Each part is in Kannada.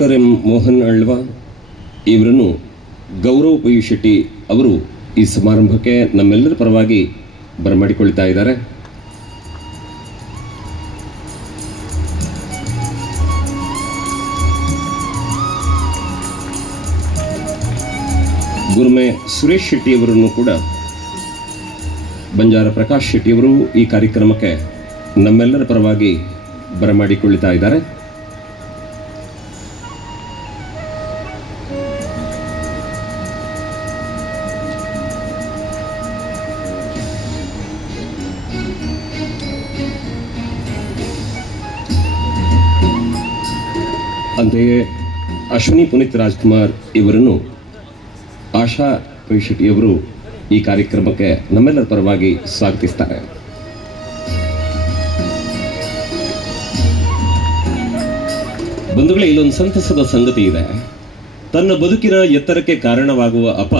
ಡಾಕ್ಟರ್ ಎಂ ಮೋಹನ್ ಅಳ್ವ ಇವರನ್ನು ಗೌರವ್ ಪಿ ಶೆಟ್ಟಿ ಅವರು ಈ ಸಮಾರಂಭಕ್ಕೆ ನಮ್ಮೆಲ್ಲರ ಪರವಾಗಿ ಬರಮಾಡಿಕೊಳ್ತಾ ಇದ್ದಾರೆ. ಗುರುಮೆ ಸುರೇಶ್ ಶೆಟ್ಟಿ ಅವರನ್ನು ಕೂಡ ಬಂಜಾರ ಪ್ರಕಾಶ್ ಶೆಟ್ಟಿ ಅವರು ಈ ಕಾರ್ಯಕ್ರಮಕ್ಕೆ ನಮ್ಮೆಲ್ಲರ ಪರವಾಗಿ ಬರಮಾಡಿಕೊಳ್ತಾ ಇದ್ದಾರೆ. ಅಂತೆಯೇ ಅಶ್ವಿನಿ ಪುನೀತ್ ರಾಜ್ಕುಮಾರ್ ಇವರನ್ನು ಆಶಾ ಪಿ ಶೆಟ್ಟಿಯವರು ಈ ಕಾರ್ಯಕ್ರಮಕ್ಕೆ ನಮ್ಮೆಲ್ಲರ ಪರವಾಗಿ ಸ್ವಾಗತಿಸ್ತಾರೆ. ಬಂಧುಗಳೇ, ಇಲ್ಲೊಂದು ಸಂತಸದ ಸಂಗತಿ ಇದೆ. ತನ್ನ ಬದುಕಿನ ಎತ್ತರಕ್ಕೆ ಕಾರಣವಾಗುವ ಅಪ್ಪ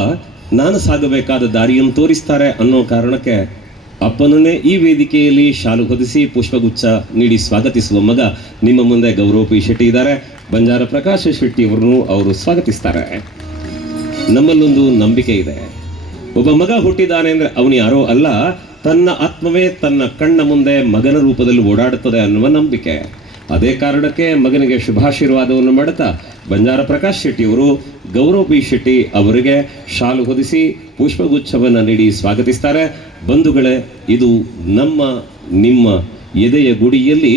ನಾನು ಸಾಗಬೇಕಾದ ದಾರಿಯನ್ನು ತೋರಿಸ್ತಾರೆ ಅನ್ನೋ ಕಾರಣಕ್ಕೆ ಅಪ್ಪನನ್ನೇ ಈ ವೇದಿಕೆಯಲ್ಲಿ ಶಾಲು ಹೊದಿಸಿ ಪುಷ್ಪಗುಚ್ಛ ನೀಡಿ ಸ್ವಾಗತಿಸುವ ಮಗ ನಿಮ್ಮ ಮುಂದೆ ಗೌರವ್ ಪಿ ಶೆಟ್ಟಿ ಇದ್ದಾರೆ. ಬಂಜಾರ ಪ್ರಕಾಶ್ ಶೆಟ್ಟಿ ಅವರನ್ನು ಅವರು ಸ್ವಾಗತಿಸ್ತಾರೆ. ನಮ್ಮಲ್ಲೊಂದು ನಂಬಿಕೆ ಇದೆ, ಒಬ್ಬ ಮಗ ಹುಟ್ಟಿದ್ದಾನೆ ಅಂದ್ರೆ ಅವನು ಯಾರೋ ಅಲ್ಲ, ತನ್ನ ಆತ್ಮವೇ ತನ್ನ ಕಣ್ಣ ಮುಂದೆ ಮಗನ ರೂಪದಲ್ಲಿ ಓಡಾಡುತ್ತದೆ ಅನ್ನುವ ನಂಬಿಕೆ. ಅದೇ ಕಾರಣಕ್ಕೆ ಮಗನಿಗೆ ಶುಭಾಶೀರ್ವಾದವನ್ನು ಮಾಡುತ್ತಾ ಬಂಜಾರ ಪ್ರಕಾಶ್ ಶೆಟ್ಟಿ ಅವರು ಗೌರವ್ ಪಿ ಶೆಟ್ಟಿ ಅವರಿಗೆ ಶಾಲು ಹೊದಿಸಿ ಪುಷ್ಪಗುಚ್ಛವನ್ನು ನೀಡಿ ಸ್ವಾಗತಿಸ್ತಾರೆ. ಬಂಧುಗಳೇ, ಇದು ನಿಮ್ಮ ಎದೆಯ ಗುಡಿಯಲ್ಲಿ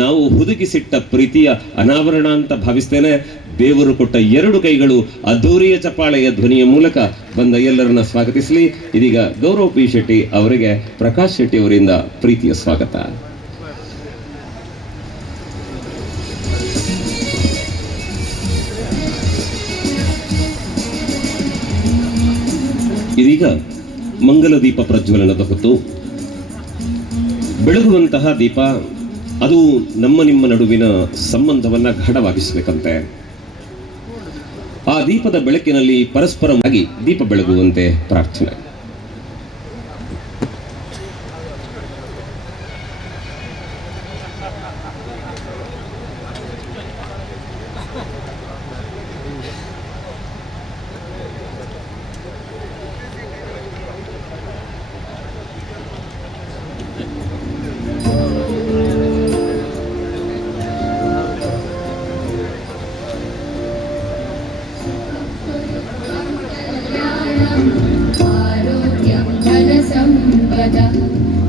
ನಾವು ಹುದುಗಿಸಿಟ್ಟ ಪ್ರೀತಿಯ ಅನಾವರಣ ಅಂತ ಭಾವಿಸ್ತೇನೆ. ದೇವರು ಕೊಟ್ಟ ಎರಡು ಕೈಗಳು ಅದ್ದೂರಿಯ ಚಪ್ಪಾಳೆಯ ಧ್ವನಿಯ ಮೂಲಕ ಬಂದ ಎಲ್ಲರನ್ನ ಸ್ವಾಗತಿಸಲಿ. ಇದೀಗ ಗೌರವ್ ಪಿ ಶೆಟ್ಟಿ ಅವರಿಗೆ ಪ್ರಕಾಶ್ ಶೆಟ್ಟಿ ಅವರಿಂದ ಪ್ರೀತಿಯ ಸ್ವಾಗತ. ಇದೀಗ ಮಂಗಲ ದೀಪ ಪ್ರಜ್ವಲನದ ಹೊತ್ತು. ಬೆಳಗುವಂತಹ ದೀಪ ಅದು ನಿಮ್ಮ ನಡುವಿನ ಸಂಬಂಧವನ್ನ ಗಾಢವಾಗಿಸಬೇಕಂತೆ. ಆ ದೀಪದ ಬೆಳಕಿನಲ್ಲಿ ಪರಸ್ಪರವಾಗಿ ದೀಪ ಬೆಳಗುವಂತೆ ಪ್ರಾರ್ಥನೆ.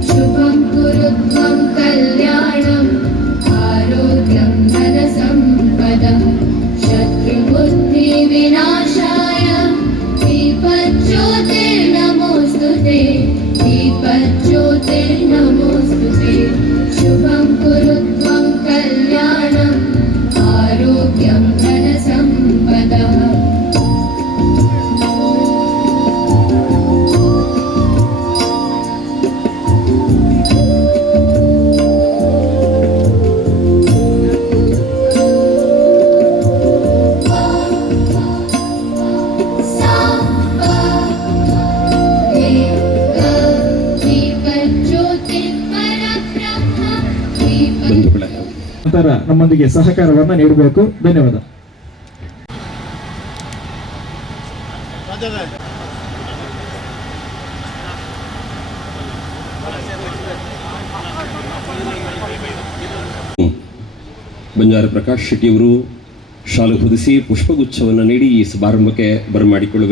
शुभं कुरुत्वं कल्याणम् आरोग्यं धनसम्पदं शत्रुबुद्धिविनाशाय दीपज्योतिर्नमोऽस्तुते दीपज्योतिर्नमोऽस्तुते शुभं कुरुत्वं कल्याणम् आरोग्यं धनसम्पदः. ನಂತರ ನಮ್ಮೊಂದಿಗೆ ಸಹಕಾರವನ್ನು ನೀಡಬೇಕು. ಧನ್ಯವಾದ. ಬಂಜಾರ ಪ್ರಕಾಶ್ ಶೆಟ್ಟಿ ಅವರು ಶಾಲು ಹೊದಿಸಿ ಪುಷ್ಪಗುಚ್ಛವನ್ನು ನೀಡಿ ಈ ಸಮಾರಂಭಕ್ಕೆ ಬರಮಾಡಿಕೊಳ್ಳಬೇಕು.